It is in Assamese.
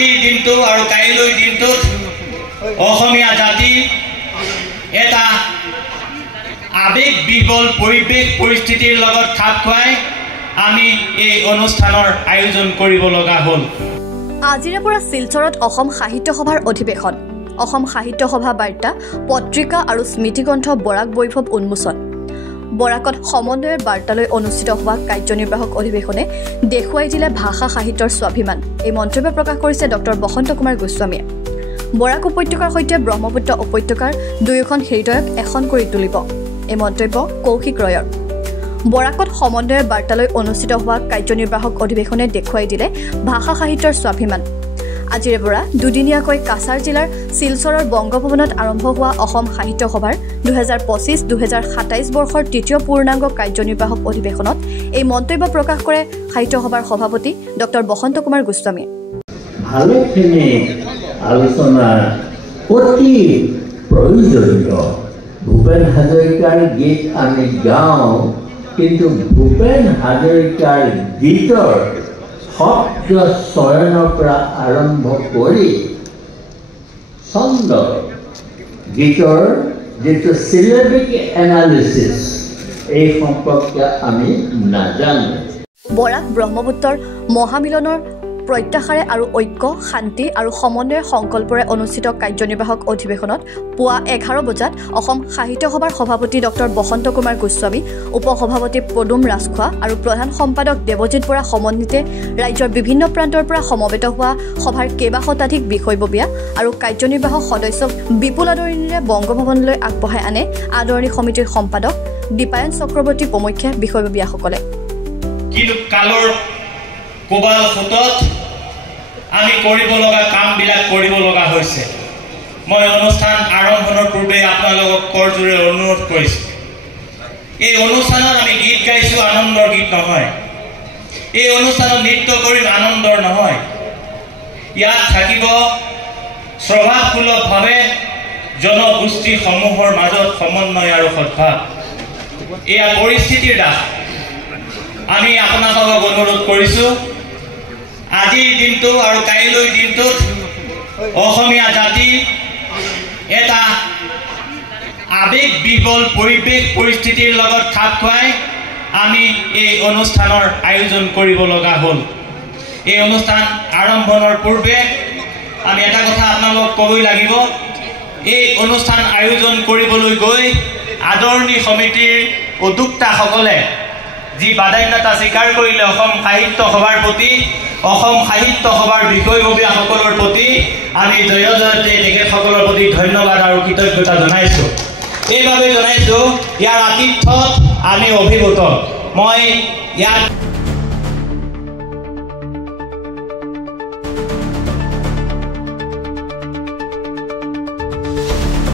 আজিৰ দিনটো আৰু কাইলৈ দিনটোত অসমীয়া জাতি এটা আবেগ বিহল পৰিৱেশ পৰিস্থিতিৰ লগত খাপ খুৱাই আমি এই অনুষ্ঠানৰ আয়োজন কৰিব লগা হ'ল। আজিৰে পৰা শিলচৰত অসম সাহিত্য সভাৰ অধিৱেশন, অসম সাহিত্য সভা বাৰ্তা, পত্ৰিকা আৰু স্মৃতিগ্ৰন্থ বৰাক বৈভৱ উন্মোচন। বৰাকত সমন্বয়ৰ বাৰ্তালৈ অনুষ্ঠিত হোৱা কাৰ্যনিৰ্বাহক অধিৱেশনে দেখুৱাই দিলে ভাষা সাহিত্যৰ স্বাভিমান। এই মন্তব্য প্ৰকাশ কৰিছে ডক্টৰ বসন্ত কুমাৰ গোস্বামীয়ে। বৰাক উপত্যকাৰ সৈতে ব্ৰহ্মপুত্ৰ উপত্যকাৰ দুয়োখন হৃদয়ক এখন কৰি তুলিব। এই মন্তব্য কৌশিক ৰয়ৰ। বৰাকত সমন্বয়ৰ বাৰ্তালৈ অনুষ্ঠিত হোৱা কাৰ্যনিৰ্বাহক অধিৱেশনে দেখুৱাই দিলে ভাষা সাহিত্যৰ স্বাভিমান। আজিৰে পৰা দুদিনীয়াকৈ কাছাৰ জিলাৰ শিলচৰৰ বংগভৱনত আৰম্ভ হোৱা অসম সাহিত্য সভাৰ 2025-2027 বৰ্ষৰ তৃতীয় পূৰ্ণাংগ কাৰ্যনিৰ্বাহক অধিৱেশনত এই মন্তব্য প্ৰকাশ কৰে সাহিত্য সভাৰ সভাপতি ডক্টৰ বসন্ত কুমাৰ গোস্বামীয়ে। ভালেখিনি আলোচনা অতি প্ৰয়োজনীয়। ভূপেন হাজৰিকাৰ গীত আমি গাওঁ, কিন্তু ভূপেন হাজৰিকাৰ গীতৰ শব্দ চয়নৰ পৰা আৰম্ভ কৰি ছন্দ গীতৰ যিটো চিলেবিক এনালিচিছ এই সম্পৰ্কে আমি নাজানো। বৰাক ব্ৰহ্মপুত্ৰৰ মহামিলনৰ প্ৰত্যাশাৰে আৰু ঐক্য, শান্তি আৰু সমন্বয়ৰ সংকল্পৰে অনুষ্ঠিত কাৰ্যনিৰ্বাহক অধিৱেশনত পুৱা 11 বজাত অসম সাহিত্য সভাৰ সভাপতি ডক্টৰ বসন্ত কুমাৰ গোস্বামী, উপসভাপতি পদুম ৰাজখোৱা আৰু প্ৰধান সম্পাদক দেৱজিৎ বৰা সমন্বিতে ৰাজ্যৰ বিভিন্ন প্ৰান্তৰ পৰা সমবেত হোৱা সভাৰ কেইবা শতাধিক বিষয়ববীয়া আৰু কাৰ্যনিৰ্বাহক সদস্যক বিপুল আদৰণিৰে বংগভৱনলৈ আগবঢ়াই আনে আদৰণি সমিতিৰ সম্পাদক দীপায়ন চক্ৰৱৰ্তী প্ৰমুখ্যে বিষয়ববীয়াসকলে। কিন্তু কালৰ কোবাল সোঁতত আমি কৰিব লগা কামবিলাক কৰিব লগা হৈছে। মই অনুষ্ঠান আৰম্ভণৰ পূৰ্বে আপোনালোকক কৰজোৰে অনুৰোধ কৰিছোঁ, এই অনুষ্ঠানত আমি গীত গাইছোঁ, আনন্দৰ গীত নহয়। এই অনুষ্ঠানত নৃত্য কৰিম, আনন্দৰ নহয়। ইয়াত থাকিব স্বভাৱসুলভভাৱে জনগোষ্ঠীসমূহৰ মাজত সমন্বয় আৰু সদ্ভাৱ। এয়া পৰিস্থিতিৰ দাস। আমি আপোনালোকক অনুৰোধ কৰিছোঁ, আজিৰ দিনটো আৰু কাইলৈ দিনটোত অসমীয়া জাতি এটা আবেগ বিহল পৰিৱেশ পৰিস্থিতিৰ লগত খাপ খুৱাই আমি এই অনুষ্ঠানৰ আয়োজন কৰিব লগা হ'ল। এই অনুষ্ঠান আৰম্ভণৰ পূৰ্বে আমি এটা কথা আপোনালোকক ক'বই লাগিব, এই অনুষ্ঠান আয়োজন কৰিবলৈ গৈ আদৰণি সমিতিৰ উদ্যোক্তাসকলে যি বাদান্যতা স্বীকাৰ কৰিলে অসম সাহিত্য সভাৰ প্ৰতি, অসম সাহিত্য সভাৰ বিষয়ববীয়াসকলৰ প্ৰতি আমি জয়তে তেখেতসকলৰ প্ৰতি ধন্যবাদ আৰু কৃতজ্ঞতা জনাইছোঁ। এইবাবে জনাইছোঁ, ইয়াৰ আতিথ্যত আমি অভিভূত। মই ইয়াত